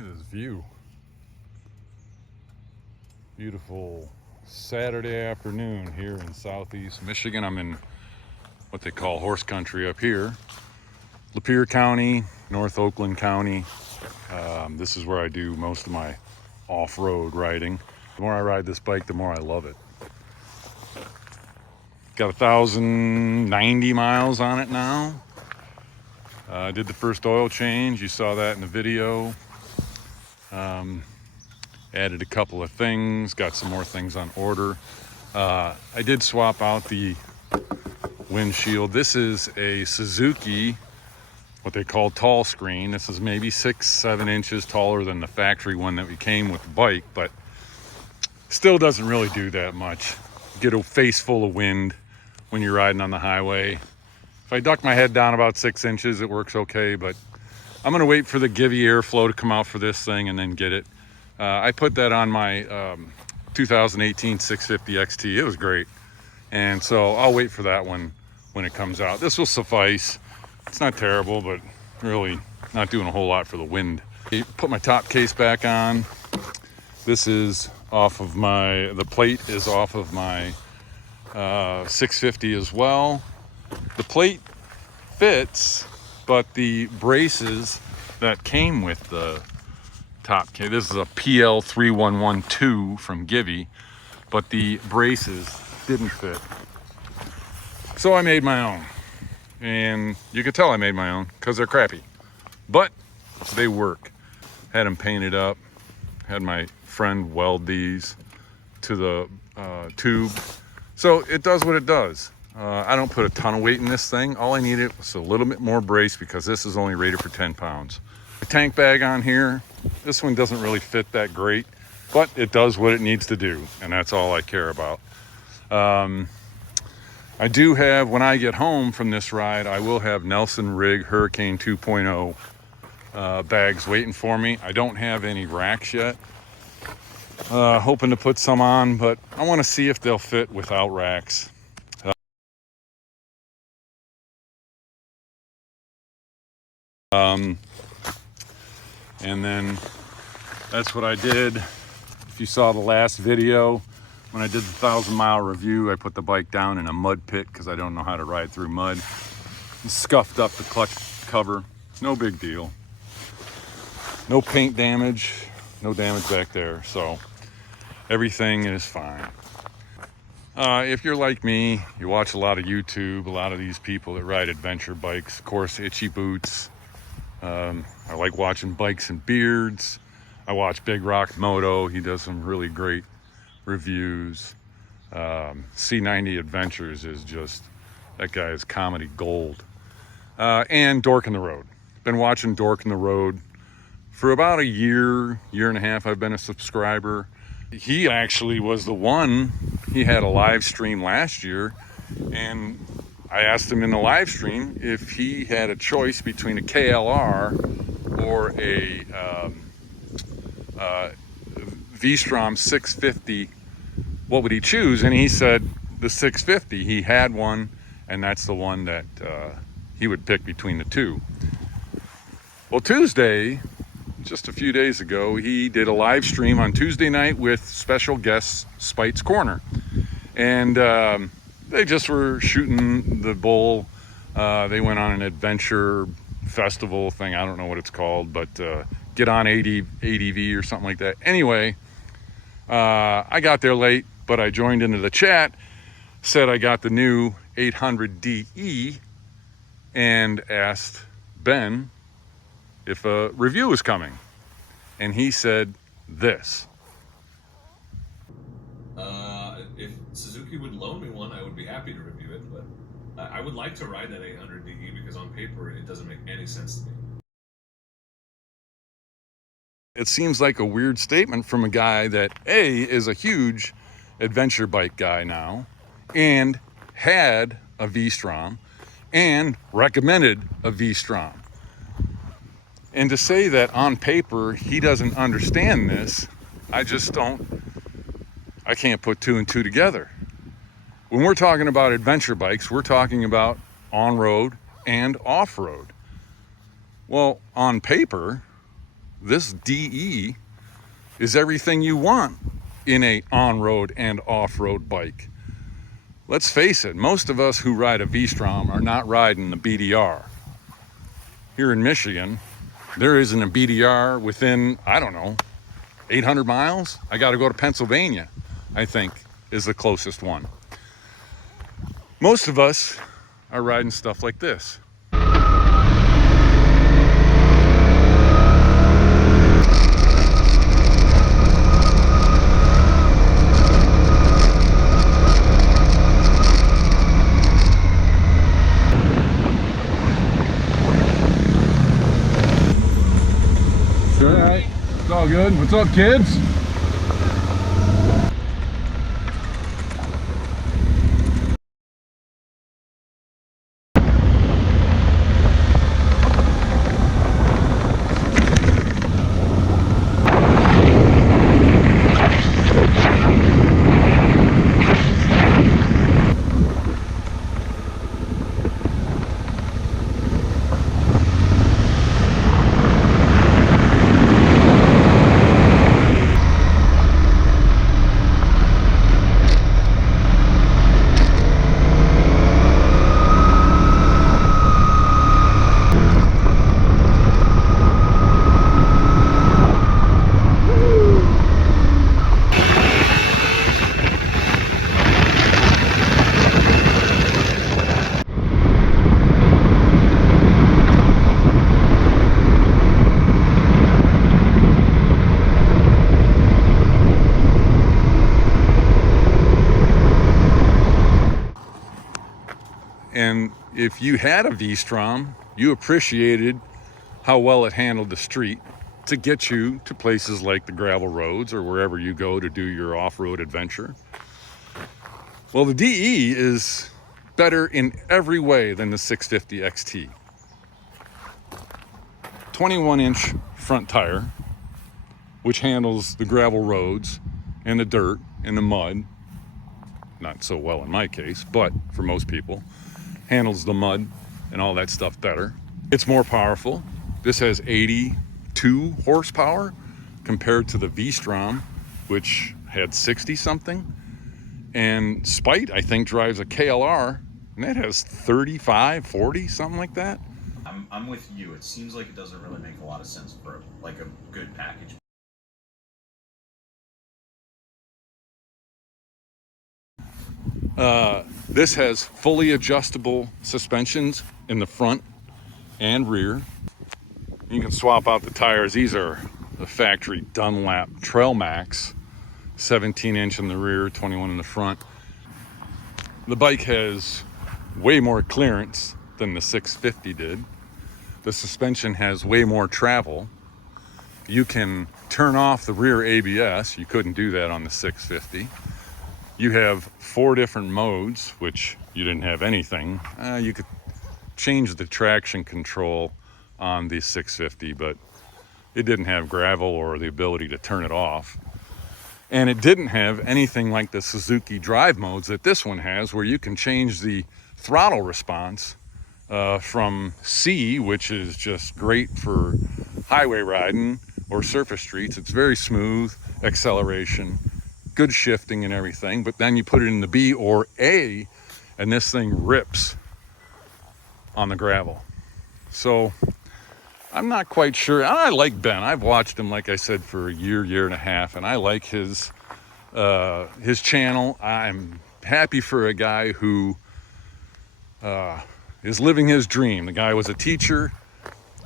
Look at this view. Beautiful Saturday afternoon here in southeast Michigan. I'm in what they call horse country up here. Lapeer County, North Oakland County. This is where I do most of my off-road riding. The more I ride this bike, the more I love it. Got 1,090 miles on it now. I did the first oil change. You saw that in the video. Added a couple of things, got some more things on order. I did swap out the windshield. This is a Suzuki, what they call tall screen. This is maybe 6-7 inches taller than the factory one that we came with the bike, but still doesn't really do that much. Get a face full of wind when you're riding on the highway. If I duck my head down about 6 inches, it works okay, but I'm gonna wait for the Givy airflow to come out for this thing and then get it. I put that on my 2018 650 XT. It was great. And so I'll wait for that one when it comes out. This will suffice. It's not terrible, but really not doing a whole lot for the wind. Put my top case back on. This is off of the plate is off of my 650 as well. The plate fits, but the braces that came with the top case, this is a PL3112 from Givy, but the braces didn't fit. So I made my own. And you could tell I made my own because they're crappy, but they work. Had them painted up, had my friend weld these to the tube. So it does what it does. I don't put a ton of weight in this thing. All I needed was a little bit more brace because this is only rated for 10 pounds. The tank bag on here, this one doesn't really fit that great, but it does what it needs to do, and that's all I care about. I do have, when I get home from this ride, I will have Nelson Rig Hurricane 2.0 bags waiting for me. I don't have any racks yet. Hoping to put some on, but I want to see if they'll fit without racks. And then that's what I did. If you saw the last video, when I did the 1,000-mile review, I put the bike down in a mud pit because I don't know how to ride through mud. And scuffed up the clutch cover. No big deal. No paint damage, no damage back there, so everything is fine. If you're like me, you watch a lot of YouTube, a lot of these people that ride adventure bikes, of course, Itchy Boots. I like watching Bikes and Beards. I watch Big Rock Moto. He does some really great reviews. C90 Adventures is just, that guy is comedy gold. And Dork in the Road. Been watching Dork in the Road for about a year and a half. I've been a subscriber. He actually was the one, he had a live stream last year, and I asked him in the live stream if he had a choice between a KLR or a V-Strom 650, what would he choose? And he said the 650. He had one, and that's the one that he would pick between the two. Well, Tuesday, just a few days ago, he did a live stream on Tuesday night with special guest Spite's Corner. And they just were shooting the bull. They went on an adventure festival thing. I don't know what it's called, but get on ADV or something like that. Anyway, I got there late, but I joined into the chat, said I got the new 800DE, and asked Ben if a review was coming. And he said this. If Suzuki would loan me one, I would be happy to review it, but I would like to ride that 800DE because on paper it doesn't make any sense to me. It seems like a weird statement from a guy that A, is a huge adventure bike guy now, and had a V-Strom, and recommended a V-Strom. And to say that on paper he doesn't understand this, I can't put two and two together. When we're talking about adventure bikes, we're talking about on-road and off-road. Well, on paper, this DE is everything you want in a on-road and off-road bike. Let's face it, most of us who ride a V-Strom are not riding the BDR. Here in Michigan, there isn't a BDR within, I don't know, 800 miles? I got to go to Pennsylvania, I think, is the closest one. Most of us are riding stuff like this. Alright, it's all good. What's up, kids? And if you had a V-Strom, you appreciated how well it handled the street to get you to places like the gravel roads or wherever you go to do your off-road adventure. Well, the DE is better in every way than the 650 XT. 21-inch front tire, which handles the gravel roads and the dirt and the mud. Not so well in my case, but for most people, handles the mud and all that stuff better. It's more powerful. This has 82 horsepower compared to the V-Strom, which had 60 something. And Spite, I think, drives a KLR, and that has 35, 40, something like that. I'm with you. It seems like it doesn't really make a lot of sense for like a good package. This has fully adjustable suspensions in the front and rear. You can swap out the tires. These are the factory Dunlap Trail Max, 17-inch in the rear, 21 in the front. The bike has way more clearance than the 650 did. The suspension has way more travel. You can turn off the rear ABS. You couldn't do that on the 650. You have 4 different modes, which you didn't have anything. You could change the traction control on the 650, but it didn't have gravel or the ability to turn it off. And it didn't have anything like the Suzuki drive modes that this one has, where you can change the throttle response from C, which is just great for highway riding or surface streets. It's very smooth acceleration, good shifting and everything, but then you put it in the B or A and this thing rips on the gravel. So I'm not quite sure. I like Ben. I've watched him, like I said, for a year and a half, and I like his channel. I'm happy for a guy who is living his dream. The guy was a teacher,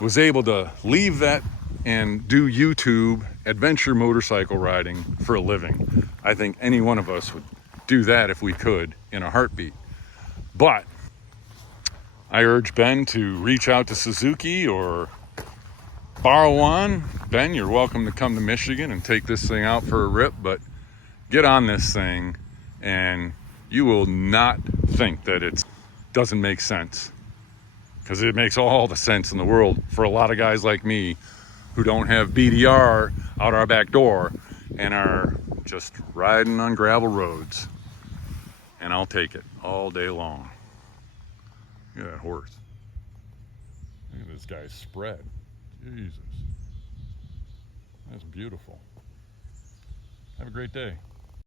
was able to leave that and do YouTube adventure motorcycle riding for a living. I think any one of us would do that if we could in a heartbeat. But I urge Ben to reach out to Suzuki or borrow one. Ben, you're welcome to come to Michigan and take this thing out for a rip, but get on this thing and you will not think that it doesn't make sense, because it makes all the sense in the world for a lot of guys like me who don't have BDR out our back door and are just riding on gravel roads. And I'll take it all day long. Look at that horse. Look at this guy's spread. Jesus. That's beautiful. Have a great day.